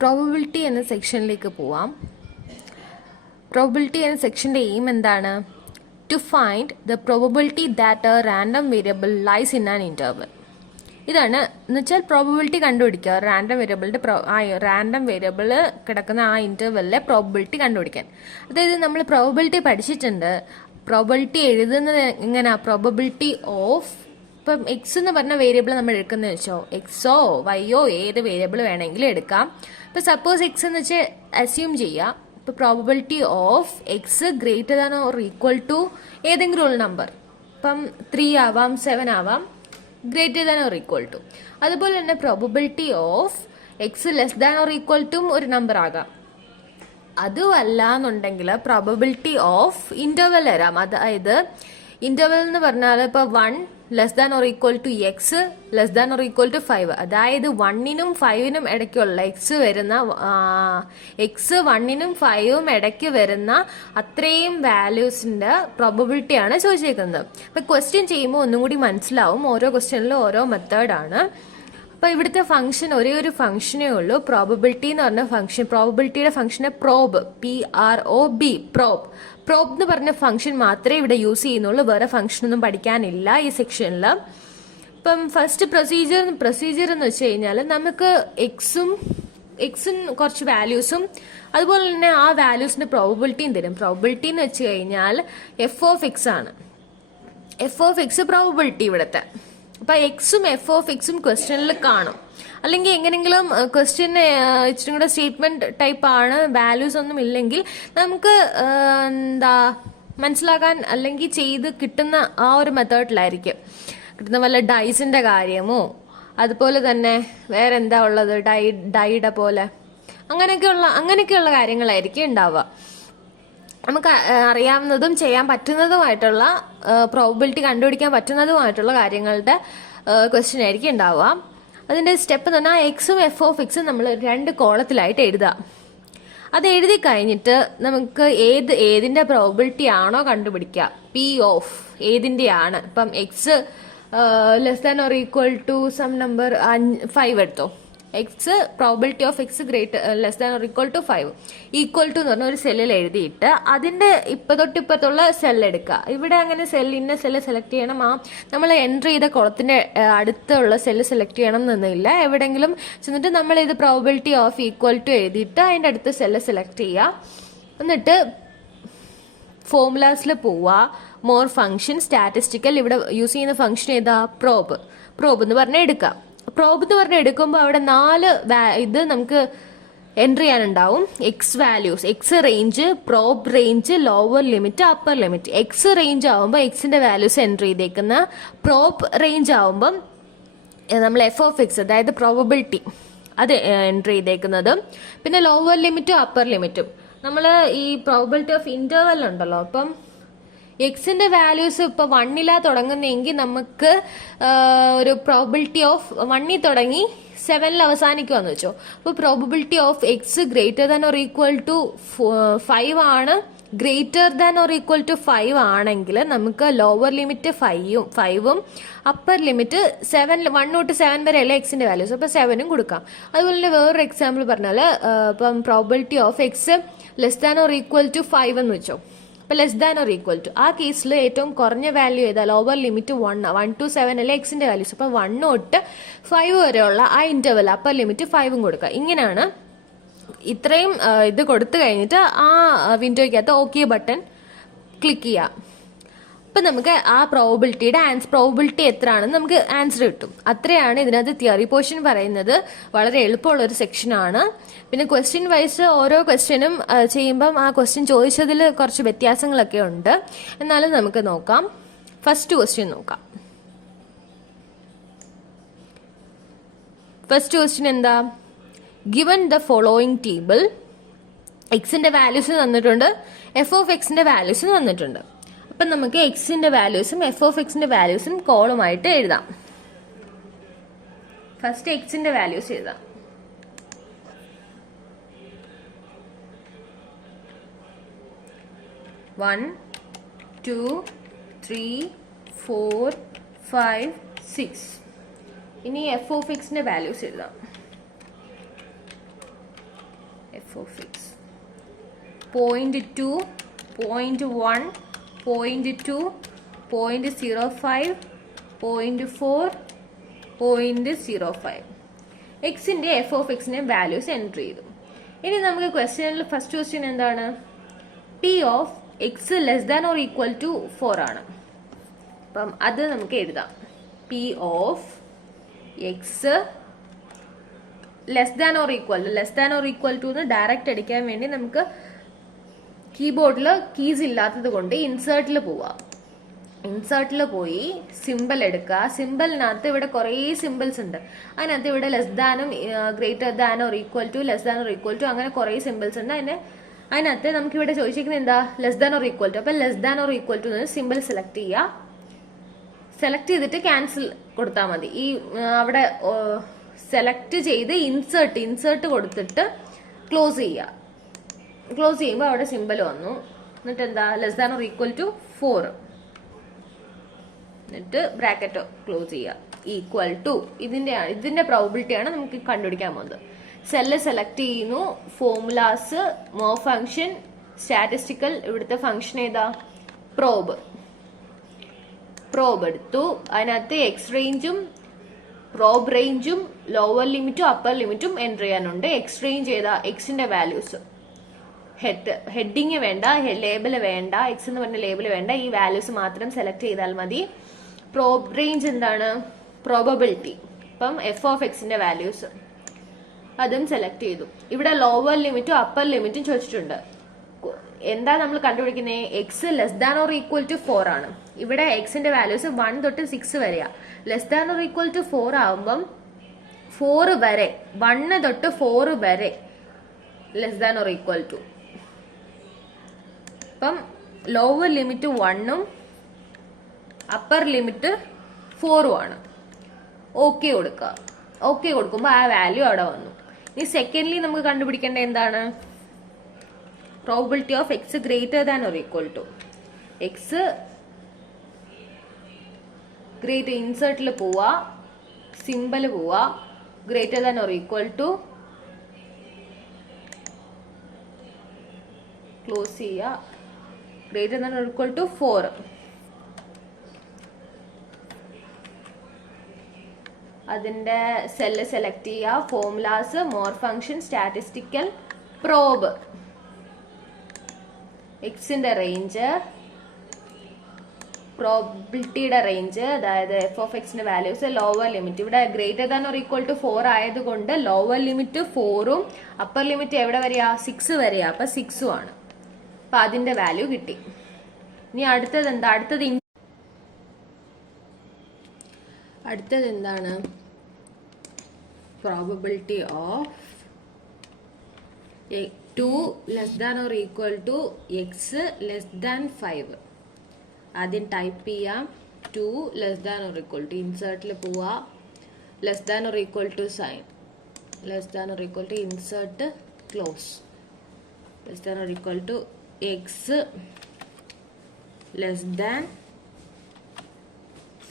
Probability എന്ന സെക്ഷനിലേക്ക് പോവാം. പ്രോബബിലിറ്റി എന്ന സെക്ഷൻ്റെ എയിം എന്താണ്? To find the probability that a random variable lies in an interval. ഇതാണ് എന്ന് വെച്ചാൽ പ്രോബബിലിറ്റി കണ്ടുപിടിക്കുക. റാൻഡം വേരിയബിൾ കിടക്കുന്ന ആ ഇൻ്റർവെല്ലിലെ പ്രോബബിലിറ്റി കണ്ടുപിടിക്കാൻ. അതായത് നമ്മൾ പ്രോബബിലിറ്റി പഠിച്ചിട്ടുണ്ട്. പ്രോബബിലിറ്റി എഴുതുന്നത് എങ്ങനെയാ? പ്രോബബിലിറ്റി ഓഫ്, ഇപ്പം എക്സ് എന്ന് പറഞ്ഞ വേരിയബിൾ നമ്മൾ എടുക്കുന്നത് വെച്ചോ, എക്സോ വൈയോ ഏത് വേരിയബിൾ വേണമെങ്കിലും എടുക്കാം. ഇപ്പം സപ്പോസ് എക്സ് എന്ന് വെച്ചാൽ അസ്യൂം ചെയ്യുക. ഇപ്പോൾ probability of X greater than or equal to ഏതെങ്കിലും ഒരു നമ്പർ, ഇപ്പം 3 ആവാം 7 ആവാം, greater than or equal to. അതുപോലെ തന്നെ probability of X less than or equal to ഒരു നമ്പർ ആകാം. അതുമല്ല എന്നുണ്ടെങ്കിൽ പ്രോബബിലിറ്റി ഓഫ് ഇന്റർവെൽ വരാം. അതായത് ഇന്റർവെൽ എന്ന് പറഞ്ഞാൽ ഇപ്പോൾ 1 less than or equal to X less than or equal to 5. അതായത് 1നും 5നും ഇടയ്ക്കുള്ള എക്സ് 1നും 5ഉം ഇടയ്ക്ക് വരുന്ന അത്രയും വാല്യൂസിന്റെ പ്രോബബിലിറ്റിയാണ് ചോദിച്ചേക്കുന്നത്. അപ്പൊ ക്വസ്റ്റ്യൻ ചെയ്യുമ്പോൾ ഒന്നും കൂടി മനസ്സിലാവും. ഓരോ ക്വസ്റ്റ്യനിലും ഓരോ മെത്തേഡാണ്. അപ്പൊ ഇവിടുത്തെ ഫംഗ്ഷൻ ഒരേ ഒരു ഫംഗ്ഷനേ ഉള്ളൂ. പ്രോബബിലിറ്റി എന്ന് പറഞ്ഞ ഫംഗ്ഷൻ, പ്രോബബിലിറ്റിയുടെ ഫംഗ്ഷനെ പ്രോബ്, PROB, പ്രോബ് എന്ന് പറഞ്ഞ ഫംഗ്ഷൻ മാത്രമേ ഇവിടെ യൂസ് ചെയ്യുന്നുള്ളൂ. വേറെ ഫംഗ്ഷൻ ഒന്നും പഠിക്കാനില്ല ഈ സെക്ഷനിൽ. ഇപ്പം ഫസ്റ്റ് പ്രൊസീജിയർ എന്ന് വെച്ച് കഴിഞ്ഞാൽ നമുക്ക് എക്സും കുറച്ച് വാല്യൂസും അതുപോലെ തന്നെ ആ വാല്യൂസിന്റെ പ്രോബബിലിറ്റിയും തരും. പ്രോബബിലിറ്റി എന്ന് വെച്ച് കഴിഞ്ഞാൽ f(x) ആണ്. f(x) പ്രോബബിലിറ്റി ഇവിടുത്തെ. അപ്പൊ എക്സും f(x)ഉം ക്വസ്റ്റ്യനിൽ കാണും. അല്ലെങ്കിൽ എങ്ങനെങ്കിലും ക്വസ്റ്റ്യൻ ഇച്ചിരി കൂടെ സ്റ്റേറ്റ്മെന്റ് ടൈപ്പ് ആണ്, വാല്യൂസ് ഒന്നും ഇല്ലെങ്കിൽ നമുക്ക് മനസ്സിലാക്കാൻ അല്ലെങ്കിൽ ചെയ്ത് കിട്ടുന്ന ആ ഒരു മെത്തേഡിലായിരിക്കും കിട്ടുന്ന. വല്ല ഡൈസിന്റെ കാര്യമോ അതുപോലെ തന്നെ വേറെ എന്താ ഉള്ളത്, ഡൈയുടെ പോലെ അങ്ങനെയൊക്കെയുള്ള കാര്യങ്ങളായിരിക്കും ഉണ്ടാവുക. നമുക്ക് അറിയാവുന്നതും ചെയ്യാൻ പറ്റുന്നതുമായിട്ടുള്ള പ്രോബബിലിറ്റി കണ്ടുപിടിക്കാൻ പറ്റുന്നതുമായിട്ടുള്ള കാര്യങ്ങളുടെ ക്വസ്റ്റ്യൻ ആയിരിക്കും ഉണ്ടാവുക. അതിന്റെ സ്റ്റെപ്പ് എന്ന് പറഞ്ഞാൽ എക്സും f(x) നമ്മൾ 2 കോളത്തിലായിട്ട് എഴുതുക. അത് എഴുതി കഴിഞ്ഞിട്ട് നമുക്ക് ഏതിന്റെ പ്രോബബിലിറ്റി ആണോ കണ്ടുപിടിക്കുക, P ഓഫ് ഏതിന്റെയാണ്. ഇപ്പം X less than or equal to some number 5 എടുത്തോ. X probability of X greater less than or equal to 5 equal to എന്ന് പറഞ്ഞ ഒരു സെല്ലിൽ എഴുതിയിട്ട് അതിന്റെ ഇപ്പത്തുള്ള സെൽ എടുക്കുക. ഇവിടെ അങ്ങനെ ഇന്ന സെല്ല് സെലക്ട് ചെയ്യണം, ആ നമ്മൾ എൻട്രി ചെയ്ത കുളത്തിന്റെ അടുത്തുള്ള സെല്ല് സെലക്ട് ചെയ്യണം എന്നൊന്നുമില്ല. എവിടെയെങ്കിലും ചെന്നിട്ട് നമ്മൾ ഇത് പ്രോബിലിറ്റി ഓഫ് ഈക്വൽ ടു എഴുതിയിട്ട് അതിന്റെ അടുത്ത സെല്ല് സെലക്ട് ചെയ്യുക. എന്നിട്ട് ഫോർമുലാസിൽ പോവുക. More function, statistical. ഇവിടെ യൂസ് ചെയ്യുന്ന ഫംഗ്ഷൻ ഏതാ? പ്രോബ് എന്ന് പറഞ്ഞാൽ എടുക്കാം. പ്രോബ് എന്ന് പറഞ്ഞാൽ എടുക്കുമ്പോൾ അവിടെ 4 ഇത് നമുക്ക് എൻട്രി ചെയ്യാനുണ്ടാവും. X values, x range, prob range, lower limit, upper limit. X range ആവുമ്പോൾ എക്സിന്റെ വാല്യൂസ് എൻട്രി ചെയ്തേക്കുന്ന, പ്രോബ് റേഞ്ച് ആവുമ്പം നമ്മൾ f(x) അതായത് പ്രോബബിലിറ്റി അത് എൻട്രി ചെയ്തേക്കുന്നത്. പിന്നെ ലോവർ ലിമിറ്റും അപ്പർ ലിമിറ്റും. നമ്മൾ ഈ പ്രോബബിലിറ്റി ഓഫ് ഇന്റർവെൽ ഉണ്ടല്ലോ, അപ്പം എക്സിന്റെ വാല്യൂസ് ഇപ്പൊ 1 തുടങ്ങുന്നെങ്കിൽ നമുക്ക് ഒരു പ്രോബിലിറ്റി ഓഫ് 1 തുടങ്ങി 7 അവസാനിക്കുമെന്ന് വെച്ചോ. അപ്പൊ probability of X greater than or equal to 5 ആണ്. Greater than or equal to 5 ആണെങ്കിൽ നമുക്ക് ലോവർ ലിമിറ്റ് 5ഉം അപ്പർ ലിമിറ്റ് 1 തൊട്ട് 7 വരെ അല്ലേ എക്സിന്റെ വാല്യൂസ്, അപ്പൊ 7ഉം കൊടുക്കാം. അതുപോലെ തന്നെ വേറൊരു എക്സാമ്പിൾ പറഞ്ഞാൽ ഇപ്പം probability of X less than or equal to 5 എന്ന് വെച്ചോ. അപ്പൊ less than or equal to, ആ കേസിൽ ഏറ്റവും കുറഞ്ഞ വാല്യൂ ഏതാ? ലോവർ ലിമിറ്റ് 1 to 7 അല്ലെ എക്സിന്റെ വാല്യൂസ്. അപ്പൊ 1 തൊട്ട് 5 വരെയുള്ള ആ ഇന്റർവെൽ അപ്പർ ലിമിറ്റ് 5ഉം കൊടുക്കുക. ഇങ്ങനെയാണ്. ഇത്രയും ഇത് കൊടുത്തു കഴിഞ്ഞിട്ട് ആ വിൻഡോയ്ക്കകത്ത് ഓക്കെ ബട്ടൺ ക്ലിക്ക് ചെയ്യാം. അപ്പൊ നമുക്ക് ആ പ്രോബിലിറ്റി എത്രയാണെന്ന് നമുക്ക് ആൻസർ കിട്ടും. അത്രയാണ് ഇതിനകത്ത് തിയറി പോർഷൻ പറയുന്നത്. വളരെ എളുപ്പമുള്ള ഒരു സെക്ഷനാണ്. പിന്നെ ക്വസ്റ്റ്യൻ വൈസ് ഓരോ ക്വസ്റ്റ്യനും ചെയ്യുമ്പം ആ ക്വസ്റ്റ്യൻ ചോദിച്ചതിൽ കുറച്ച് വ്യത്യാസങ്ങളൊക്കെ ഉണ്ട്. എന്നാലും നമുക്ക് നോക്കാം. ഫസ്റ്റ് ക്വസ്റ്റ്യൻ നോക്കാം. ഫസ്റ്റ് ക്വസ്റ്റ്യൻ എന്താ? ഗിവൻ ദ ഫോളോയിങ് ടേബിൾ, എക്സിന്റെ വാല്യൂസ് തന്നിട്ടുണ്ട്, f(x)ന്റെ വാല്യൂസ് തന്നിട്ടുണ്ട്. അപ്പം നമുക്ക് എക്സിന്റെ വാല്യൂസും f(x)ന്റെ വാല്യൂസും കോളുമായിട്ട് എഴുതാം. ഫസ്റ്റ് എക്സിന്റെ വാല്യൂസ് എഴുതാം. 1 2 3 4 5 6. ഇനി f(x)ന്റെ വാല്യൂസ് എഴുതാം. F of X 0.2, 0.1, 0.2, 0.05, 0.4, 0.05. എക്സിന്റെ എഫ് ഓഫ് എക്സിന്റെ വാല്യൂസ് എൻട്രി ചെയ്തു. ഇനി നമുക്ക് ക്വസ്റ്റ്യനിൽ ഫസ്റ്റ് ക്വസ്റ്റ്യൻ എന്താണ്? P of X less than or equal to 4 ആണ്. അപ്പം അത് നമുക്ക് എഴുതാം. P of X less than or equal to എന്ന് ഡയറക്റ്റ് അടിക്കാൻ വേണ്ടി നമുക്ക് കീബോർഡിൽ കീസ് ഇല്ലാത്തത് കൊണ്ട് ഇൻസേർട്ടിൽ പോവാം. ഇൻസേർട്ടിൽ പോയി സിമ്പിൾ എടുക്കുക. സിമ്പിളിനകത്ത് ഇവിടെ കുറേ സിമ്പിൾസ് ഉണ്ട്. അതിനകത്ത് ഇവിടെ ലെസ് ദാനും greater than or equal to, less than or equal to, അങ്ങനെ കുറേ സിമ്പിൾസ് ഉണ്ട്. അതിനകത്ത് നമുക്ക് ഇവിടെ ചോദിച്ചിരിക്കുന്നത് എന്താ? Less than or equal to. അപ്പൊ less than or equal to എന്ന് സിമ്പിൾ സെലക്ട് ചെയ്യുക. സെലക്ട് ചെയ്തിട്ട് ക്യാൻസൽ കൊടുത്താൽ മതി. ഈ അവിടെ സെലക്ട് ചെയ്ത് ഇൻസേർട്ട് കൊടുത്തിട്ട് ക്ലോസ് ചെയ്യുക. ക്ലോസ് ചെയ്യുമ്പോൾ അവിടെ സിമ്പിൾ വന്നു. എന്നിട്ട് എന്താ? Less than or equal to 4, എന്നിട്ട് ബ്രാക്കറ്റ് ക്ലോസ് ചെയ്യുക. ഈക്വൽ ടു ഇതിന്റെ പ്രോബിലിറ്റിയാണ് നമുക്ക് കണ്ടുപിടിക്കാൻ പോകുന്നത്. സെല്ല് സെലക്ട് ചെയ്യുന്നു. Formulas, more function, statistical. ഇവിടുത്തെ ഫംഗ്ഷൻ ഏതാ? പ്രോബ് എടുത്തു. അതിനകത്ത് എക്സ് റേഞ്ചും പ്രോബ് റേഞ്ചും ലോവർ ലിമിറ്റും അപ്പർ ലിമിറ്റും എൻ്റർ ചെയ്യാനുണ്ട്. എക്സ് റേഞ്ച് ഏതാ? എക്സിന്റെ വാല്യൂസ്. ഹെഡിങ് വേണ്ട, ലേബിള് വേണ്ട, എക്സ് എന്ന് പറഞ്ഞ ലേബിൾ വേണ്ട. ഈ വാല്യൂസ് മാത്രം സെലക്ട് ചെയ്താൽ മതി. പ്രോബ് റേഞ്ച് എന്താണ്? പ്രോബബിലിറ്റി. അപ്പം എഫ് ഓഫ് എക്സിന്റെ വാല്യൂസ് അതും സെലക്ട് ചെയ്തു. ഇവിടെ ലോവർ ലിമിറ്റും അപ്പർ ലിമിറ്റും ചോദിച്ചിട്ടുണ്ട്. എന്താ നമ്മൾ കണ്ടുപിടിക്കുന്നത്? X less than or equal to 4 ആണ്. ഇവിടെ എക്സിന്റെ വാല്യൂസ് 1 തൊട്ട് 6 വരെയാ. Less than or equal to 4 ആവുമ്പം 4 വരെ, 1 തൊട്ട് 4 വരെ less than or equal to. അപ്പം ലോവർ ലിമിറ്റ് 1ഉം അപ്പർ ലിമിറ്റ് 4ഉം ആണ്. ഓക്കെ കൊടുക്കുക. ഓക്കെ കൊടുക്കുമ്പോൾ ആ വാല്യൂ അവിടെ വന്നു. ഇനി സെക്കൻഡ്ലി നമുക്ക് കണ്ടുപിടിക്കേണ്ട എന്താണ്? Probability of X greater than or equal to. X greater, ഇൻസേർട്ടിൽ പോവാ, സിമ്പിൾ പോവാ, greater than or equal to, close ചെയ്യുക, greater than or equal to 4. അതിന്റെ സെല്ല് സെലക്ട് ചെയ്യുക. Formulas, more function, statistical, prob, എക്സിന്റെ റേഞ്ച്, പ്രോബിലിറ്റിയുടെ റേഞ്ച്, അതായത് f of എക്സിന്റെ വാല്യൂസ്, ലോവർ ലിമിറ്റ്. ഇവിടെ greater than or equal to 4 ആയതുകൊണ്ട് ലോവർ ലിമിറ്റ് 4ഉം അപ്പർ ലിമിറ്റ് എവിടെ വരെയാ? 6 വരെയാ. അപ്പൊ 6ഉം ആണ്. അപ്പൊ അതിന്റെ വാല്യൂ കിട്ടി. ഇനി അടുത്തത് എന്താ? അടുത്തത് എന്താണ്? Probability of 2 less than or equal to X less than 5. ആദ്യം ടൈപ്പ് ചെയ്യാം. 2 less than or equal to, ഇൻസേർട്ടിൽ പോവാ, less than or equal to sign, less than or equal to insert, close, less than or equal to X less than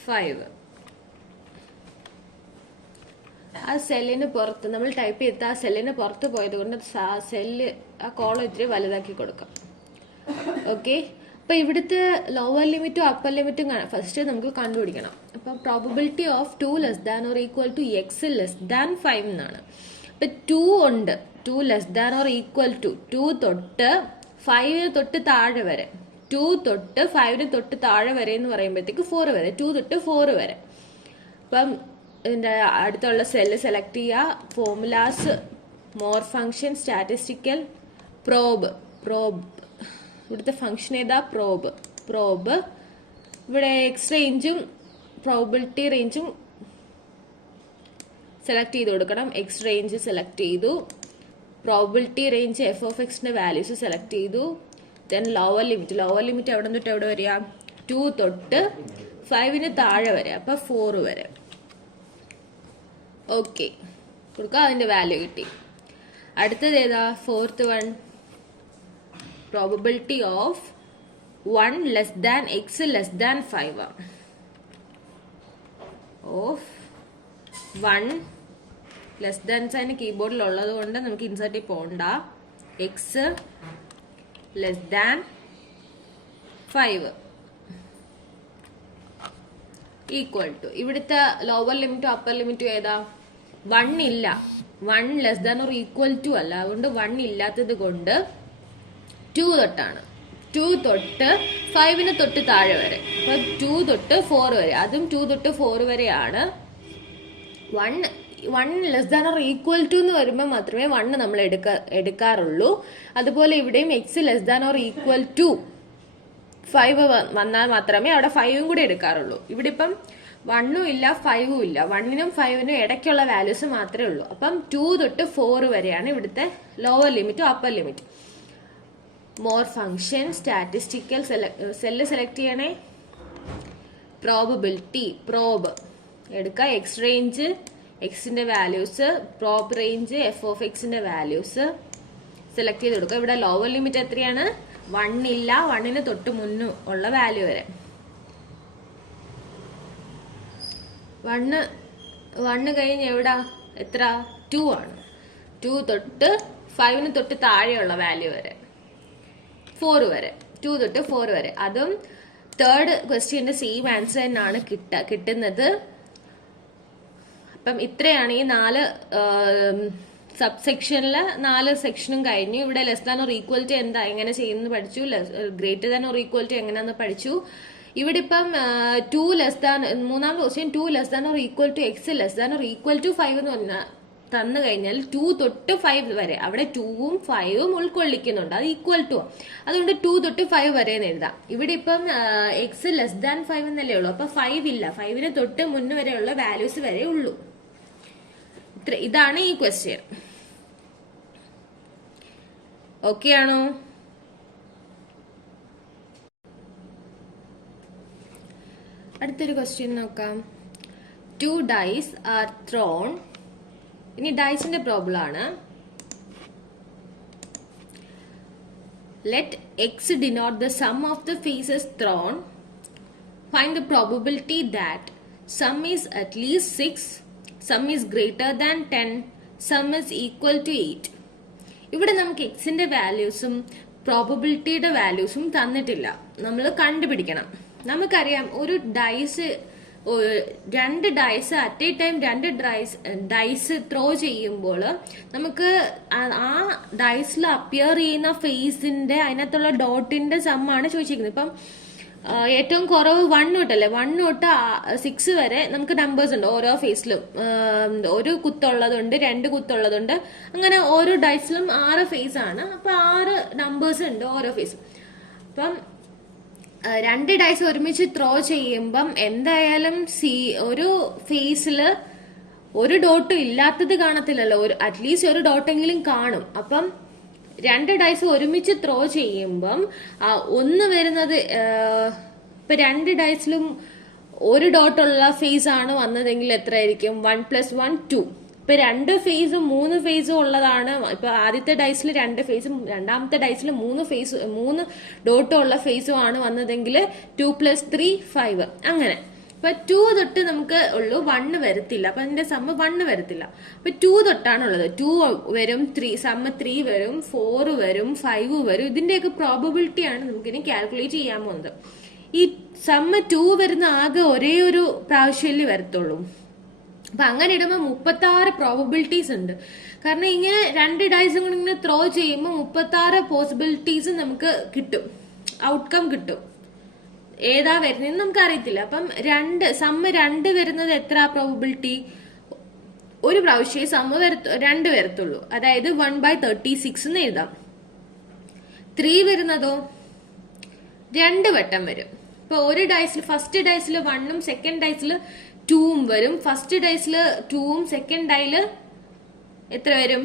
5. ആ സെല്ലിന് പുറത്ത് നമ്മൾ type ചെയ്ത ആ സെല്ലിന് പുറത്ത് പോയത് കൊണ്ട് സെല്ല് ആ കോളം ഇത്തിരി വലുതാക്കി കൊടുക്കാം. ഓക്കെ. അപ്പൊ ഇവിടുത്തെ ലോവർ ലിമിറ്റും അപ്പർ ലിമിറ്റും ഫസ്റ്റ് നമുക്ക് കണ്ടുപിടിക്കണം. അപ്പൊ probability of 2 less than or equal to X less than 5 എന്നാണ്. അപ്പൊ 2 ഉണ്ട്. 2 less than or equal to 2 തൊട്ട് 5 തൊട്ട് താഴെ വരെ, 2 തൊട്ട് 5 തൊട്ട് താഴെ വരെ എന്ന് പറയുമ്പോഴത്തേക്ക് 4 വരെ, 2 തൊട്ട് 4 വരെ. അപ്പം ഇതിന്റെ അടുത്തുള്ള സെല്ല് സെലക്ട് ചെയ്യുക. Formulas, more function, statistical, probe. ഇവിടുത്തെ ഫംഗ്ഷൻ ഏതാ? പ്രോബ്. ഇവിടെ എക്സ് റേഞ്ചും പ്രോബിലിറ്റി റേഞ്ചും സെലക്ട് ചെയ്ത് കൊടുക്കണം. എക്സ് റേഞ്ച് സെലക്ട് ചെയ്തു. പ്രോബിലിറ്റി റേഞ്ച് എഫ് ഓഫ് എക്സിന്റെ വാല്യൂസ് സെലക്ട് ചെയ്തു. ദെൻ ലോവർ ലിമിറ്റ് എവിടെ തൊട്ട് എവിടെ വരിക? 2 തൊട്ട് 5 താഴെ വരെ, അപ്പൊ 4 വരെ. ഓക്കെ കൊടുക്കുക. അതിന്റെ വാല്യൂ കിട്ടി. അടുത്തത് ഏതാ? Fourth one. Probability of 1 less than x less than 5 of 1 less than sign കീബോർഡിൽ ഉള്ളത് കൊണ്ട് നമുക്ക് ഇൻസേർട്ടിൽ പോകണ്ട. X less than 5 equal to ഇവിടുത്തെ ലോവർ ലിമിറ്റും അപ്പർ ലിമിറ്റും ഏതാ? 1 ഇല്ല, 1 less than or equal to അല്ല, അതുകൊണ്ട് 1 ഇല്ലാത്തത് കൊണ്ട് 2 തൊട്ടാണ്. 2 തൊട്ട് 5 തൊട്ട് താഴെ വരെ, അപ്പൊ 2 തൊട്ട് 4 വരെ, അതും 2 തൊട്ട് 4 വരെയാണ്. 1 less than or equal to എന്ന് വരുമ്പോൾ മാത്രമേ 1 നമ്മൾ എടുക്കാറുള്ളൂ. അതുപോലെ ഇവിടെയും x less than or equal to 5 വന്നാൽ മാത്രമേ അവിടെ 5 കൂടെ എടുക്കാറുള്ളൂ. ഇവിടെ ഇപ്പം 1 ഇല്ല 5 ഇല്ല, 1നും 5നും ഇടയ്ക്കുള്ള വാല്യൂസ് മാത്രമേ ഉള്ളൂ. അപ്പം 2 തൊട്ട് 4 വരെയാണ് ഇവിടുത്തെ ലോവർ ലിമിറ്റും upper limit. More function, statistical, cell select ചെയ്യണേ, പ്രോബബിലിറ്റി, പ്രോബ് എടുക്കുക, എക്സ് റേഞ്ച്, എക്സിന്റെ values, prob range, f of എക്സിന്റെ വാല്യൂസ് സെലക്ട് ചെയ്ത് കൊടുക്കുക. ഇവിടെ ലോവർ ലിമിറ്റ് എത്രയാണ്? 1 ഇല്ല, 1ന് തൊട്ട് മുന്നും ഉള്ള വാല്യൂ വരെ. 1 കഴിഞ്ഞ് എവിടാ എത്ര? 2 ആണ്. 2 തൊട്ട് 5ന് തൊട്ട് താഴെയുള്ള വാല്യൂ വരെ, 4 വരെ, 2 തൊട്ട് 4 വരെ. അതും തേർഡ് ക്വസ്റ്റ്യന്റെ സെയിം ആൻസർ തന്നെയാണ് കിട്ടുന്നത്. അപ്പം ഇത്രയാണ് ഈ 4 സബ് സെക്ഷനില് 4 സെക്ഷനും കഴിഞ്ഞു. ഇവിടെ less than or equal to എന്താ എങ്ങനെ ചെയ്യുന്നത് പഠിച്ചു, greater than or equal to എങ്ങനെയാന്ന് പഠിച്ചു. ഇവിടെ ഇപ്പം 2 ലെസ് ദാൻ, മൂന്നാമത്തെ question 2 less than or equal to X less than or equal to 5 എന്ന് പറഞ്ഞാൽ തന്നു കഴിഞ്ഞാൽ 2 തൊട്ട് 5 വരെ, അവിടെ 2ഉം 5ഉം ഉൾക്കൊള്ളിക്കുന്നുണ്ട്, അത് ഈക്വൽ ടു, അതുകൊണ്ട് 2 തൊട്ട് 5 വരെ എന്ന് എഴുതാം. ഇവിടെ ഇപ്പം എക്സ് ലെസ് ദാൻ 5 എന്നല്ലേ ഉള്ളൂ, അപ്പൊ 5 ഇല്ല, 5ന് തൊട്ട് മുന്ന് വരെയുള്ള വാല്യൂസ് വരെ ഉള്ളൂ. ഇതാണ് ഈ ക്വസ്റ്റ്യൻ. ഓക്കെ ആണോ? അടുത്തൊരു ക്വസ്റ്റ്യൻ നോക്കാം. 2 dice are thrown. ഇനി ഡൈസിന്റെ പ്രോബ്ലം ആണ്. Let x denote the sum of the faces thrown. Find the probability that sum is at least 6, sum is greater than 10, sum is equal to 8. ഇവിടെ നമുക്ക് എക്സിന്റെ വാല്യൂസും പ്രോബബിലിറ്റിയുടെ വാല്യൂസും തന്നിട്ടില്ല, നമ്മൾ കണ്ടുപിടിക്കണം. നമുക്കറിയാം ഒരു dice, 2 dice at a time 2 dice throw ചെയ്യുമ്പോൾ നമുക്ക് ആ ഡൈസിൽ അപ്പിയർ ചെയ്യുന്ന ഫേസിന്റെ അതിനകത്തുള്ള ഡോട്ടിന്റെ സമ്മാണ് ചോദിച്ചിരിക്കുന്നത്. ഇപ്പം ഏറ്റവും കുറവ് 1 തൊട്ടല്ലേ, 1 തൊട്ട് 6 വരെ നമുക്ക് നമ്പേഴ്സ് ഉണ്ട് ഓരോ ഫേസിലും. 1 കുത്തുള്ളതുണ്ട്, 2 കുത്തുള്ളതുണ്ട്, അങ്ങനെ ഓരോ ഡൈസിലും 6 ഫേസ് ആണ്. അപ്പൊ 6 നമ്പേഴ്സ് ഉണ്ട് ഓരോ ഫേസും. അപ്പം 2 ഡൈസ് ഒരുമിച്ച് ത്രോ ചെയ്യുമ്പം എന്തായാലും ഒരു ഫേസില് ഒരു ഡോട്ടും ഇല്ലാത്തത് കാണത്തില്ലല്ലോ, അറ്റ്ലീസ്റ്റ് ഒരു ഡോട്ടെങ്കിലും കാണും. അപ്പം 2 ഡൈസ് ഒരുമിച്ച് ത്രോ ചെയ്യുമ്പം ഒന്ന് വരുന്നത്, ഇപ്പൊ 2 ഡൈസിലും ഒരു ഡോട്ടുള്ള ഫേസ് ആണ് വന്നതെങ്കിൽ എത്രയായിരിക്കും? 1 + 1 2. ഇപ്പൊ 2 ഫേസും 3 ഫേസും ഉള്ളതാണ്. ഇപ്പൊ ആദ്യത്തെ ഡൈസിൽ 2 ഫേസും രണ്ടാമത്തെ ഡൈസിൽ 3 ഡോട്ടും ഉള്ള ഫേസും ആണ് വന്നതെങ്കിൽ 2 + 3 5. അങ്ങനെ ഇപ്പൊ 2 തൊട്ട് നമുക്ക് ഉള്ളൂ, 1 വരത്തില്ല. അപ്പൊ അതിന്റെ സമ്മ 1 വരത്തില്ല. അപ്പൊ 2 തൊട്ടാണുള്ളത്. 2 വരും, 3 സമ്മ 3 വരും, 4 വരും, 5 വരും. ഇതിന്റെയൊക്കെ പ്രോബബിലിറ്റി ആണ് നമുക്കിനി കാൽക്കുലേറ്റ് ചെയ്യാൻ പോകുന്നത്. ഈ സമ്മ 2 വരുന്ന ആകെ ഒരേ ഒരു പ്രാവശ്യമല്ലേ വരത്തുള്ളൂ. അപ്പൊ അങ്ങനെ ഇടുമ്പോൾ 36 പ്രോബബിലിറ്റീസ് ഉണ്ട്. കാരണം ഇങ്ങനെ 2 ഡൈസും കൂടി ഇങ്ങനെ ത്രോ ചെയ്യുമ്പോൾ 36 പോസിബിലിറ്റീസ് നമുക്ക് കിട്ടും, ഔട്ട്കം കിട്ടും. ഏതാ വരുന്നതെന്ന് നമുക്ക് അറിയത്തില്ല. അപ്പം 2 വരുന്നത് എത്ര പ്രോബബിലിറ്റി? ഒരു പ്രാവശ്യം സമ്മ 2 വരത്തുള്ളൂ, അതായത് 1/36 എന്ന് എഴുതാം. 3 വരുന്നതോ 2 വട്ടം വരും. ഇപ്പൊ ഒരു ഡൈസിൽ ഫസ്റ്റ് ഡൈസിൽ 1ഉം സെക്കൻഡ് ഡൈസിൽ 2ഉം വരും. ഫസ്റ്റ് ഡൈസിൽ 2ഉം സെക്കൻഡ് ഡൈല് എത്ര വരും?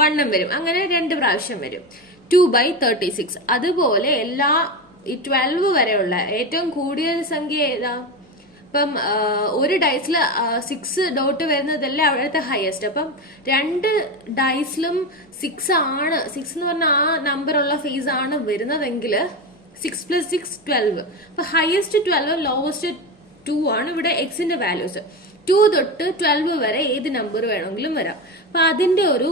1ഉം വരും. അങ്ങനെ 2 പ്രാവശ്യം വരും. 2/36. അതുപോലെ എല്ലാ ഈ 12 വരെയുള്ള ഏറ്റവും കൂടിയ സംഖ്യ ഏതാ? ഇപ്പം ഒരു ഡൈസിൽ 6 ഡോട്ട് വരുന്നതല്ലേ അവിടുത്തെ ഹയസ്റ്റ്. അപ്പം 2 ഡൈസിലും 6 ആണ്, 6 എന്ന് പറഞ്ഞ ആ നമ്പർ ഉള്ള ഫേസ് ആണ് വരുന്നതെങ്കിൽ 6 + 6 12. അപ്പൊ ഹയസ്റ്റ് 12, ലോവസ്റ്റ് 2 ആണ് ഇവിടെ എക്സിന്റെ വാല്യൂസ്. 2 തൊട്ട് 12 വരെ ഏത് നമ്പർ വേണമെങ്കിലും വരാം. അപ്പൊ അതിന്റെ ഒരു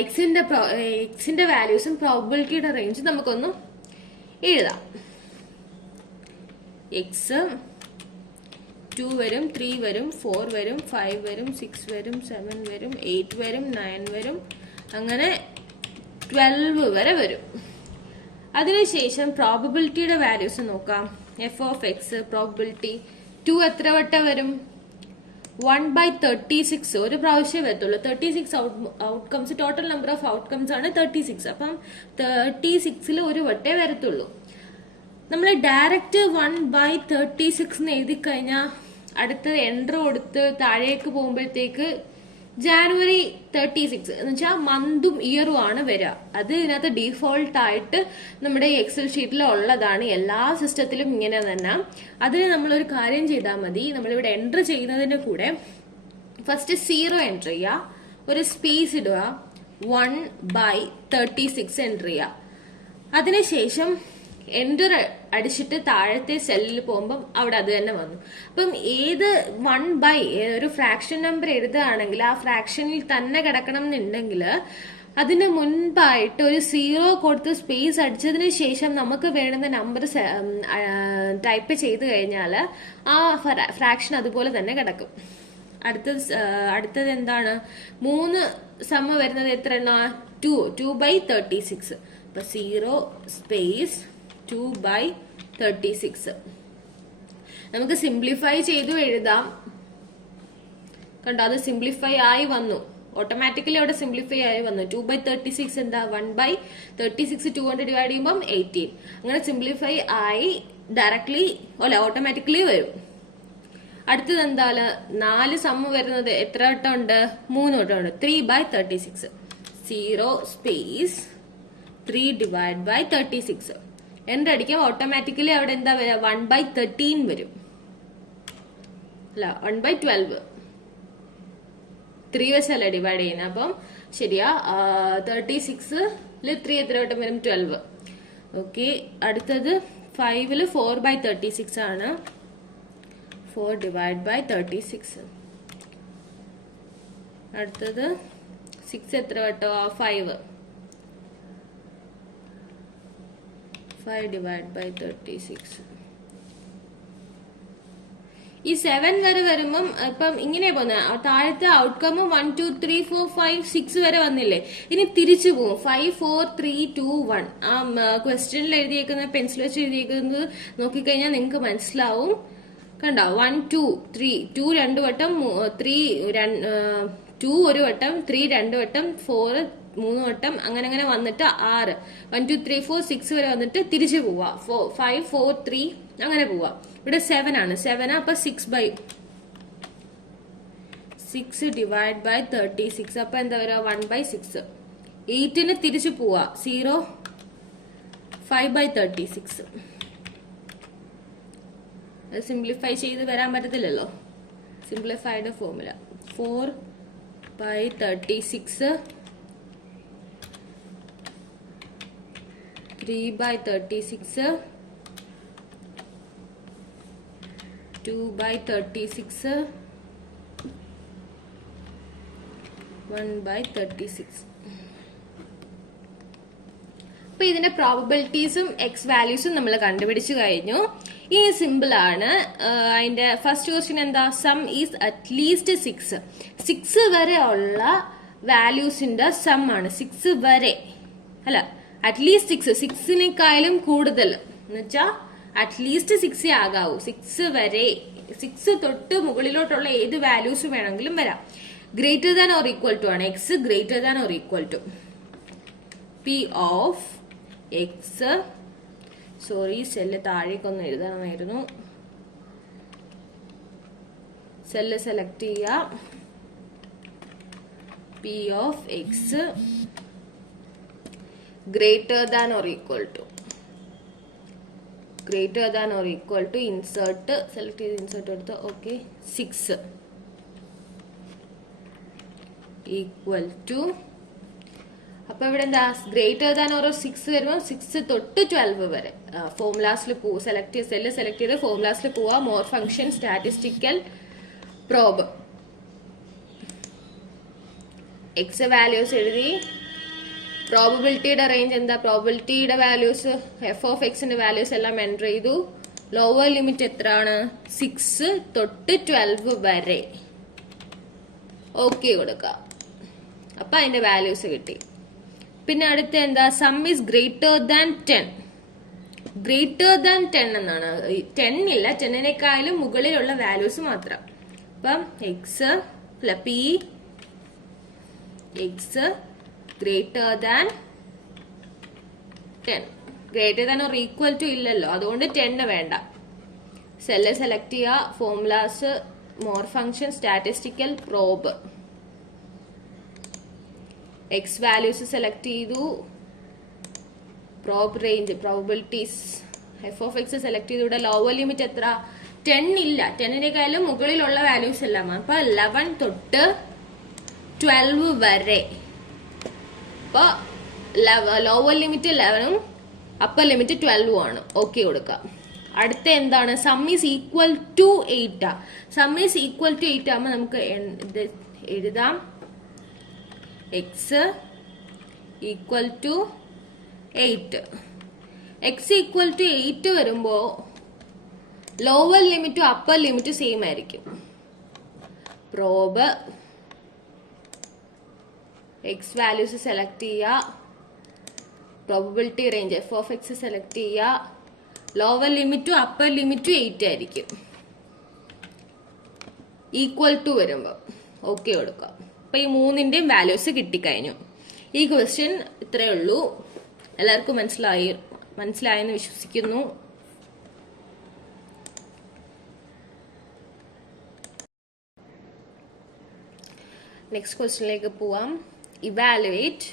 എക്സിന്റെ വാല്യൂസും പ്രോബിലിറ്റിയുടെ റേഞ്ച് നമുക്കൊന്ന് എഴുതാം. എക്സ് 2 വരും, 3 വരും, 4 വരും, 5 വരും, 6 വരും, 7 വരും, 8 വരും, 9 വരും, അങ്ങനെ 12 വരെ വരും. അതിനുശേഷം പ്രോബിലിറ്റിയുടെ വാല്യൂസ് നോക്കാം. എഫ് ഓഫ് എക്സ് പ്രോബിലിറ്റി 2 എത്ര വട്ടം വരും? 1/36 ഒരു പ്രാവശ്യം വരത്തുള്ളൂ. 36 outcomes, total number of outcomes ആണ് 36. അപ്പം 36 ഒരു വട്ടേ വരത്തുള്ളൂ. നമ്മൾ ഡയറക്റ്റ് 1/36 എഴുതി കഴിഞ്ഞാൽ അടുത്ത എൻട്രി കൊടുത്ത് താഴേക്ക് പോകുമ്പോഴത്തേക്ക് ജാനുവരി 36 എന്ന് വെച്ചാൽ മന്തും ഇയറും ആണ് വരിക. അത് ഇതിനകത്ത് ഡീഫോൾട്ട് ആയിട്ട് നമ്മുടെ എക്സൽ ഷീറ്റിൽ ഉള്ളതാണ്. എല്ലാ സിസ്റ്റത്തിലും ഇങ്ങനെ തന്നെ. അതിന് നമ്മളൊരു കാര്യം ചെയ്താൽ മതി. നമ്മളിവിടെ എൻട്രി ചെയ്യുന്നതിന്റെ കൂടെ ഫസ്റ്റ് 0 എൻട്രി ചെയ്യുക, ഒരു സ്പേസ് ഇടുക, 1/36 എൻട്രി ചെയ്യുക. അതിനുശേഷം എൻ്റർ അടിച്ചിട്ട് താഴത്തെ സെല്ലിൽ പോകുമ്പം അവിടെ അത് തന്നെ വന്നു. അപ്പം ഏത് 1/, ഒരു ഫ്രാക്ഷൻ നമ്പർ എഴുതുകയാണെങ്കിൽ ആ ഫ്രാക്ഷനിൽ തന്നെ കിടക്കണം എന്നുണ്ടെങ്കിൽ അതിന് മുൻപായിട്ട് ഒരു 0 കൊടുത്ത് സ്പേസ് അടിച്ചതിന് ശേഷം നമുക്ക് വേണ്ടുന്ന നമ്പർ ടൈപ്പ് ചെയ്ത് കഴിഞ്ഞാൽ ആ ഫ്രാക്ഷൻ അതുപോലെ തന്നെ കിടക്കും. അടുത്തത് എന്താണ്? 3 സമ വരുന്നത് എത്ര? 2/36. അപ്പൊ 0 സ്പേസ് 2/36. നമുക്ക് സിംപ്ലിഫൈ ചെയ്തു എഴുതാം. കണ്ടോ, അത് സിംപ്ലിഫൈ ആയി വന്നു. ഓട്ടോമാറ്റിക്കലി അവിടെ സിംപ്ലിഫൈ ആയി വന്നു. 2/36 എന്താ? 1/36 200 ഡിവൈഡ് ചെയ്യുമ്പോൾ 18. അങ്ങനെ സിംപ്ലിഫൈ ആയി ഡയറക്ട്ലി ഓട്ടോമാറ്റിക്കലി വരും. അടുത്തത് എന്താ? 4 സമ്മ വരുന്നത് എത്ര വട്ടം ഉണ്ട്? 3 വട്ടം ഉണ്ട്. 3/36. 0 സ്പേസ് 3/36. എൻട്രി അടിക്കുമ്പോൾ ഓട്ടോമാറ്റിക്കലി അവിടെ എന്താ വരിക? 1/13 വരും. അല്ല, 1/12. 3 വെച്ചല്ല ഡിവൈഡ് ചെയ്യുന്നത്. അപ്പം ശരിയാ, 36 3 എത്ര വട്ടം വരും? 12. ഓക്കെ. അടുത്തത് 5 4/36 ആണ്. 4/36. അടുത്തത് 6 എത്ര വട്ടോ? 5. 5/36. ഈ 7 വരെ വരുമ്പം ഇപ്പം ഇങ്ങനെ പോകുന്ന താഴത്തെ ഔട്ട്കം 1 2 3 4 5 6 വരെ വന്നില്ലേ? ഇനി തിരിച്ചു പോകും. 5 4 3 2 1. ആ ക്വസ്റ്റ്യനിൽ എഴുതിയേക്കുന്ന പെൻസിൽ വെച്ച് എഴുതിയേക്കുന്നത് നോക്കിക്കഴിഞ്ഞാൽ നിങ്ങൾക്ക് മനസ്സിലാവും. കണ്ടോ, 1 2 3 2 2 വട്ടം, 3 2 ഒരു വട്ടം, 3 2 വട്ടം, 4 3 വട്ടം, അങ്ങനെ വന്നിട്ട് 6 1 2 3 4 6 വരെ വന്നിട്ട് തിരിച്ചു പോവാ. 5 4 3 അങ്ങനെ പോവാ. ഇവിടെ 7 ആണ്. 7 അപ്പൊ 6/36 അപ്പൊ എന്താ വരാ? 1/6. 8 തിരിച്ചു പോവാ. 0 5/36. സിംപ്ലിഫൈ ചെയ്ത് വരാൻ പറ്റത്തില്ലല്ലോ. Simplified formula 4/36 3/36 2/36 1/36. അപ്പൊ ഇതിന്റെ പ്രോബബിലിറ്റീസും എക്സ് വാല്യൂസും നമ്മൾ കണ്ടുപിടിച്ചു കഴിഞ്ഞു. ഇനി സിമ്പിൾ ആണ്. അതിന്റെ ഫസ്റ്റ് ക്വസ്റ്റ്യൻ എന്താ? സം ഈസ് അറ്റ്ലീസ്റ്റ് 6 വരെ ഉള്ള വാല്യൂസിന്റെ സം ആണ്. 6 വരെ അല്ല, അറ്റ്ലീസ്റ്റ് 6 കൂടുതൽ എന്ന് വെച്ചാൽ അറ്റ്ലീസ്റ്റ് 6 ആകാവൂ. 6 വരെ, 6 തൊട്ട് മുകളിലോട്ടുള്ള ഏത് വാല്യൂസ് വേണമെങ്കിലും വരാം. Greater than or equal to ആണ്. X greater than or equal to p of x. Sorry, cell താഴേക്കൊന്ന് എഴുതണമായിരുന്നു. സെല്ല് സെലക്ട് ചെയ്യുക. P of X greater than or equal to insert select ചെയ്ത് ഇൻസേർട്ട് എടുത്ത് ഓക്കെ 6 ഈക്വൽ ടു. അപ്പൊ ഇവിടെ എന്താ? Greater than or 6 വരുമ്പോൾ 6 തൊട്ട് 12 വരെ ഫോർമുലാസിൽ പോവും. സെല്ല് സെലക്ട് ചെയ്ത് ഫോർമുലാസിൽ പോവാ. More function statistical prob x values എഴുതി. പ്രോബബിലിറ്റിയുടെ റേഞ്ച് എന്താ? പ്രോബബിലിറ്റിയുടെ വാല്യൂസ് എഫ് ഓഫ് എക്സിന്റെ വാല്യൂസ് എല്ലാം എൻ്റർ ചെയ്തു. ലോവർ ലിമിറ്റ് എത്രയാണ്? 6 തൊട്ട് 12 വരെ. ഓക്കെ കൊടുക്കാം. അപ്പൊ അതിന്റെ വാല്യൂസ് കിട്ടി. പിന്നെ അടുത്ത എന്താ? Some is greater than 10. Greater than 10 എന്നാണ്. 10 ഇല്ല, 10-നേക്കാളും മുകളിലുള്ള വാല്യൂസ് മാത്രം. അപ്പം എക്സ് അല്ല p x greater than 10. Greater than or equal to ഇല്ലല്ലോ, അതുകൊണ്ട് 10 വേണ്ട. സെല്ല് സെലക്ട് ചെയ്യുക. Formulas more function statistical prob. X values select ചെയ്തു. Prob range probabilities f of x select ചെയ്തു. ഇവിടെ ലോവർ ലിമിറ്റ് എത്ര? 10 ഇല്ല, 10-നേക്കാളും മുകളിലുള്ള വാല്യൂസ് എല്ലാം. അപ്പൊ 11 തൊട്ട് 12 വരെ. അപ്പൊ ലോവർ ലിമിറ്റ് 11ഉം അപ്പർ ലിമിറ്റ് 12ഉം ആണ്. ഓക്കെ കൊടുക്കാം. അടുത്ത എന്താണ്? Sum is equal to 8. Sum is equal to 8 ആകുമ്പോൾ നമുക്ക് എഴുതാം x equal to 8. X equal to 8 വരുമ്പോ ലോവർ ലിമിറ്റും അപ്പർ ലിമിറ്റും സെയിം ആയിരിക്കും. പ്രോബ് എക്സ് വാല്യൂസ് സെലക്ട് ചെയ്യുക. Probability range f of x select ചെയ്യുക. ലോവർ ലിമിറ്റും അപ്പർ ലിമിറ്റും 8 ആയിരിക്കും ഈക്വൽ ടു വരുമ്പോൾ. ഓക്കെ കൊടുക്കാം. അപ്പൊ ഈ മൂന്നിന്റെയും വാല്യൂസ് കിട്ടിക്കഴിഞ്ഞു. ഈ ക്വസ്റ്റ്യൻ ഇത്രയേ ഉള്ളൂ. എല്ലാവർക്കും മനസ്സിലായെന്ന് വിശ്വസിക്കുന്നു. നെക്സ്റ്റ് ക്വസ്റ്റ്യനിലേക്ക് പോവാം. Evaluate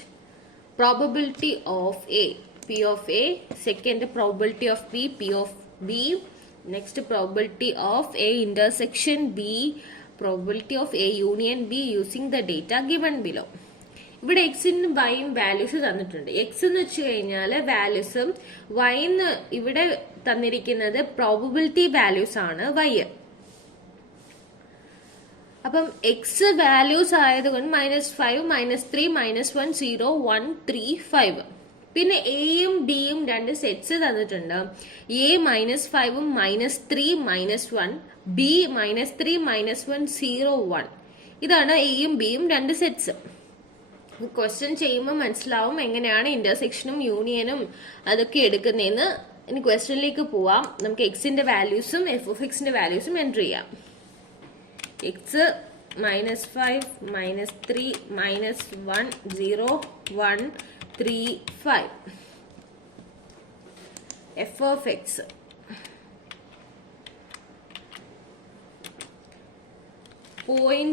probability of A P of A. Second probability of B P of B. Next probability of A intersection B. Probability of A union B using the data given below. ഇവിടെ എക്സിനും വൈയും values തന്നിട്ടുണ്ട്. X എന്ന് വെച്ച് കഴിഞ്ഞാൽ വാല്യൂസും വൈന്ന് ഇവിടെ തന്നിരിക്കുന്നത് probability values ആണ് Y. അപ്പം X values ആയതുകൊണ്ട് -5 -3 -1 0 1 3 5. പിന്നെ എയും ബിയും രണ്ട് സെറ്റ്സ് തന്നിട്ടുണ്ട്. എ -5ഉം -3 -1, ബി -3 -1 0 1. ഇതാണ് എയും ബിയും രണ്ട് സെറ്റ്സ്. ക്വസ്റ്റ്യൻ ചെയ്യുമ്പോൾ മനസ്സിലാവും എങ്ങനെയാണ് ഇന്റർസെക്ഷനും യൂണിയനും അതൊക്കെ എടുക്കുന്നതെന്ന്. ഇനി ക്വസ്റ്റ്യനിലേക്ക് പോവാം. നമുക്ക് എക്സിന്റെ വാല്യൂസും എഫ് ഓഫ് എക്സിന്റെ വാല്യൂസും എൻറ്റർ ചെയ്യാം. എക്സ് -5 -3 -1 0 1 3 5. F of X .1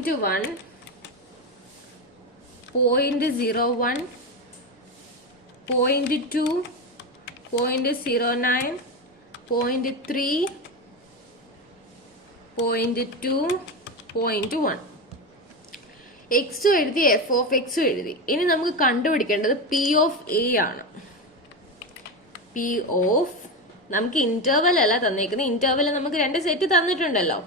0.01 0.2 0.09 0.3 0.2 0.1. എക്സും എഴുതി എഫ് ഓഫ് എക്സും എഴുതി. ഇനി നമുക്ക് കണ്ടുപിടിക്കേണ്ടത് പി ഓഫ് എ ആണ്. പി ഓഫ് നമുക്ക് ഇന്റർവൽ അല്ല തന്നേക്കുന്നത്. ഇന്റർവൽ നമുക്ക് രണ്ട് സെറ്റ് തന്നിട്ടുണ്ടല്ലോ,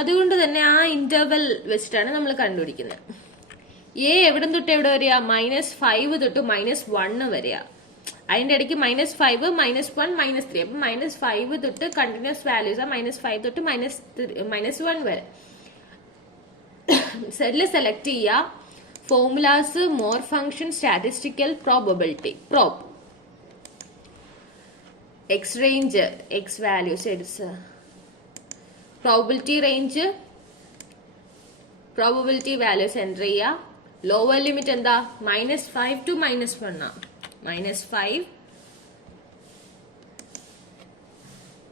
അതുകൊണ്ട് തന്നെ ആ ഇന്റർവൽ വെച്ചിട്ടാണ് നമ്മൾ കണ്ടുപിടിക്കുന്നത്. എ എവിടെ തൊട്ട് എവിടെ വരിക? -5 തൊട്ട് -1 വരിക. അതിന്റെ ഇടയ്ക്ക് -5 -1 -3. അപ്പൊ -5 തൊട്ട് കണ്ടിന്യൂസ് വാല്യൂസ് -5 തൊട്ട് -1 വരെ. സെല്ല് സെലക്ട് ചെയ്യുക. Formulas more function statistical probability prob. X range x values എടുത്ത് probability range probability values enter ചെയ്യുക. ലോവർ ലിമിറ്റ് എന്താ? -5 to -1 ആണ്. -5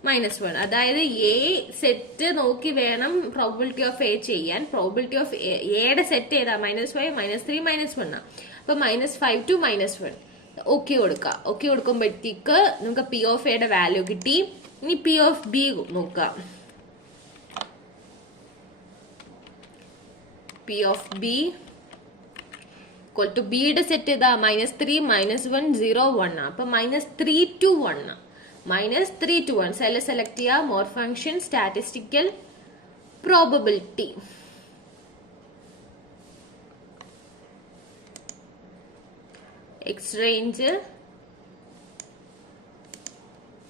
-1. അതായത് എ സെറ്റ് നോക്കി വേണം പ്രോബബിലിറ്റി ഓഫ് എ ചെയ്യാൻ. പ്രോബബിലിറ്റി ഓഫ് എയുടെ സെറ്റ് ഏതാ? -5 -3 -1 ആണ്. അപ്പൊ -5 to -1. ഓക്കെ കൊടുക്കുക. ഓക്കെ കൊടുക്കുമ്പോഴത്തേക്ക് നമുക്ക് പി ഓഫ് എയുടെ വാല്യൂ കിട്ടി. ഇനി പി ഓഫ് ബി നോക്കാം. പി ഓഫ് ബി ടു ബിയുടെ സെറ്റ് ഏതാ? -3 -1 0 1 ആണ്. അപ്പൊ -3 to 1 ആണ്. -3 to 1 സെല്ല് സെലക്ട് ചെയ്യുക. More function statistical probability. X range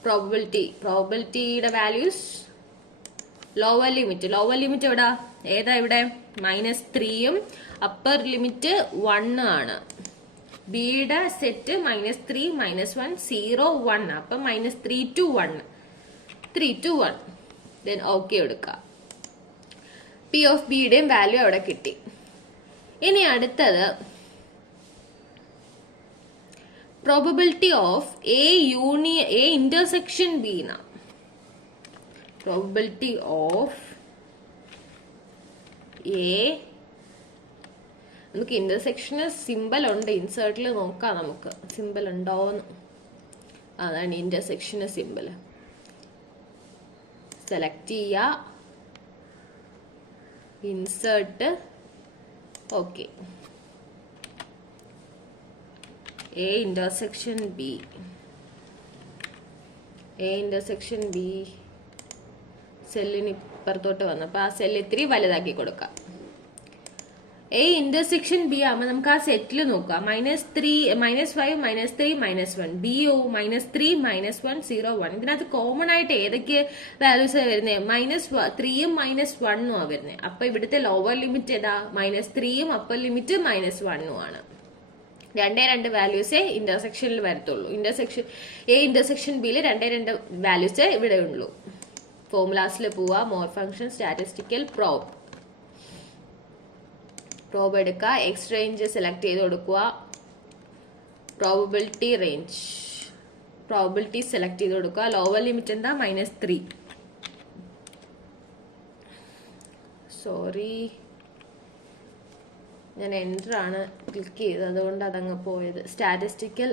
പ്രോബിലിറ്റിയുടെ വാല്യൂസ് ലോവർ ലിമിറ്റ് എവിടാ ഏതാ ഇവിടെ -3 അപ്പർ ലിമിറ്റ് 1 ആണ്. ബിയുടെ സെറ്റ് -3 -1 0 1 അപ്പൊ -3 to 1 ദെൻ ഓക്കെ എടുക്കുക. പി ഓഫ് ബിയുടെയും വാല്യൂ അവിടെ കിട്ടി. ഇനി അടുത്തത് probability of A intersection B ന പ്രോബബിലിറ്റി ഓഫ് എ നമുക്ക് ഇന്റർസെക്ഷന് സിമ്പൽ ഉണ്ട്. ഇൻസേർട്ടിൽ നോക്കാം നമുക്ക് സിമ്പൽ ഉണ്ടോന്ന്. അതാണ് ഇന്റർസെക്ഷന് സിമ്പൽ. സെലക്ട് ചെയ്യുക, insert, okay. A intersection B സെല്ലിന് ഇപ്പുറത്തോട്ട് വന്നപ്പോ ആ സെല്ല് ഇത്തിരി വലുതാക്കി കൊടുക്കാം. എ ഇന്റർസെക്ഷൻ ബി ആകുമ്പോൾ നമുക്ക് ആ സെറ്റിൽ നോക്കാം. -3 -5 -3 -1 ബിഒ -3 -1 0 1. ഇതിനകത്ത് കോമൺ ആയിട്ട് ഏതൊക്കെ വാല്യൂസ് വരുന്നത്? -3ഉം -1ഉം ആ വരുന്നത്. അപ്പൊ ഇവിടുത്തെ ലോവർ ലിമിറ്റ് ഏതാ? -3ഉം അപ്പർ ലിമിറ്റ് -1ഉം ആണ്. രണ്ട് വാല്യൂസേ ഇന്റർസെക്ഷനിൽ വരത്തുള്ളൂ. ഇന്റർസെക്ഷൻ ബിയിൽ രണ്ട് വാല്യൂസേ ഇവിടെ ഉള്ളൂ. ഫോർമുലാസിൽ പോവാ. മോർ ഫംഗ്ഷൻ, സ്റ്റാറ്റിസ്റ്റിക്കൽ, പ്രോബ് എടുക്കുക. എക്സ് റേഞ്ച് സെലക്ട് ചെയ്ത് കൊടുക്കുക. പ്രോബിലിറ്റി സെലക്ട് ചെയ്ത് കൊടുക്കുക. ലോവർ ലിമിറ്റ് എന്താ? -3. സോറി, ഞാൻ എൻ്റർ ആണ് ക്ലിക്ക് ചെയ്തത്, അതുകൊണ്ട് അതങ്ങ് പോയത്. Statistical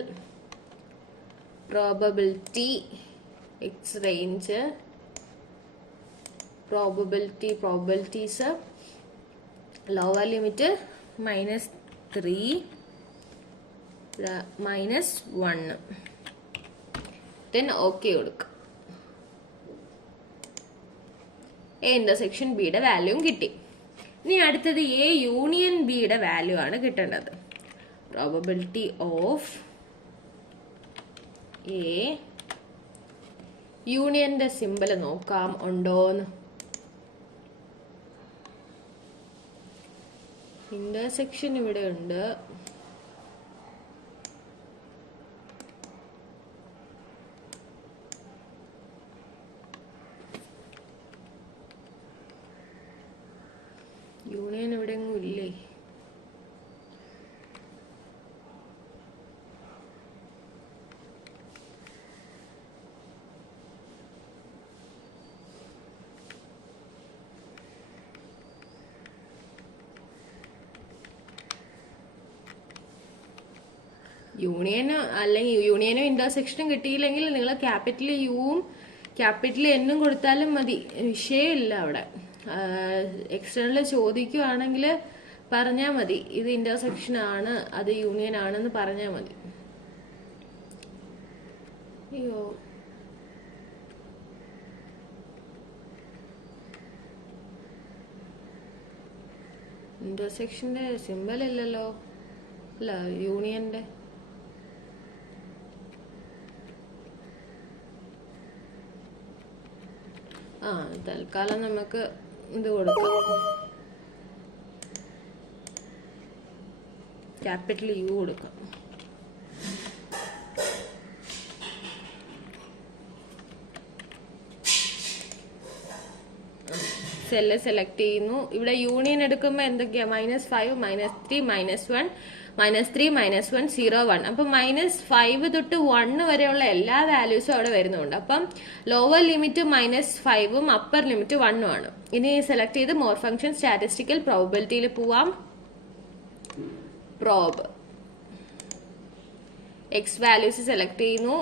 probability x range probabilities lower limit -3 -1 then okay കൊടുക്കുക. എ ഇന്റർസെക്ഷൻ ബിയുടെ വാല്യൂവും കിട്ടി. ഇനി അടുത്തത് എ യൂണിയൻ ബിയുടെ വാല്യൂ ആണ് കിട്ടേണ്ടത്. പ്രോബബിലിറ്റി ഓഫ് എ യൂണിയന്റെ സിമ്പൽ നോക്കാം ഉണ്ടോന്ന്. ഇന്റർസെക്ഷൻ ഇവിടെ ഉണ്ട്. യൂണിയൻ എവിടെയെങ്കിലും ഇല്ലേ? യൂണിയൻ അല്ലെങ്കിൽ യൂണിയനും ഇന്റർസെക്ഷനും കിട്ടിയില്ലെങ്കിൽ നിങ്ങൾ ക്യാപിറ്റൽ യുവും ക്യാപിറ്റൽ എന്നും കൊടുത്താലും മതി, വിഷയമില്ല. അവിടെ എക്സ്റ്റേണൽ ചോദിക്കുവാണെങ്കിൽ പറഞ്ഞാൽ മതി ഇത് ഇന്റർസെക്ഷൻ ആണ് അത് യൂണിയൻ ആണെന്ന് പറഞ്ഞാൽ മതി. അയ്യോ, ഇന്റർസെക്ഷന്റെ സിമ്പൽ ഇല്ലല്ലോ. അല്ല, യൂണിയന്റെ തൽക്കാലം നമുക്ക് ഇത് കൊടുക്കാം, ക്യാപിറ്റൽ യു കൊടുക്കാം. സെല്ല് സെലക്ട് ചെയ്യുന്നു. ഇവിടെ യൂണിയൻ എടുക്കുമ്പോൾ എന്തൊക്കെയാ? -5 -3 -1 -3 -1 0 1. അപ്പം -5 തൊട്ട് 1 വരെയുള്ള എല്ലാ വാല്യൂസും അവിടെ വരുന്നുണ്ട്. അപ്പം ലോവർ ലിമിറ്റ് -5ഉം അപ്പർ ലിമിറ്റ് 1ഉം ആണ്. ഇനി സെലക്ട് ചെയ്ത് മോർ ഫംഗ്ഷൻ സ്റ്റാറ്റിസ്റ്റിക്കൽ പ്രോബബിലിറ്റിയിൽ പോവാം. പ്രോബ് എക്സ് വാല്യൂസ് സെലക്ട് ചെയ്യുന്നു,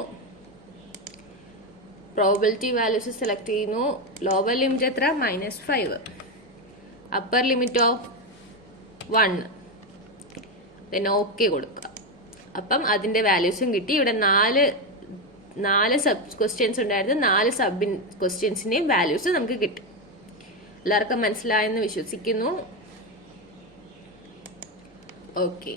പ്രോബബിലിറ്റി വാല്യൂസ് സെലക്ട് ചെയ്യുന്നു. ലോവർ ലിമിറ്റ് എത്ര? -5. അപ്പർ ലിമിറ്റോ 1. then ഓക്കെ കൊടുക്കുക. അപ്പം അതിന്റെ വാല്യൂസും കിട്ടി. ഇവിടെ നാല് സബ് ക്വസ്റ്റ്യൻസ് ഉണ്ടായിരുന്നു. 4 സബ് ക്വസ്റ്റ്യൻസിന്റെയും വാല്യൂസ് നമുക്ക് കിട്ടി. എല്ലാവർക്കും മനസ്സിലായെന്ന് വിശ്വസിക്കുന്നു. ഓക്കെ.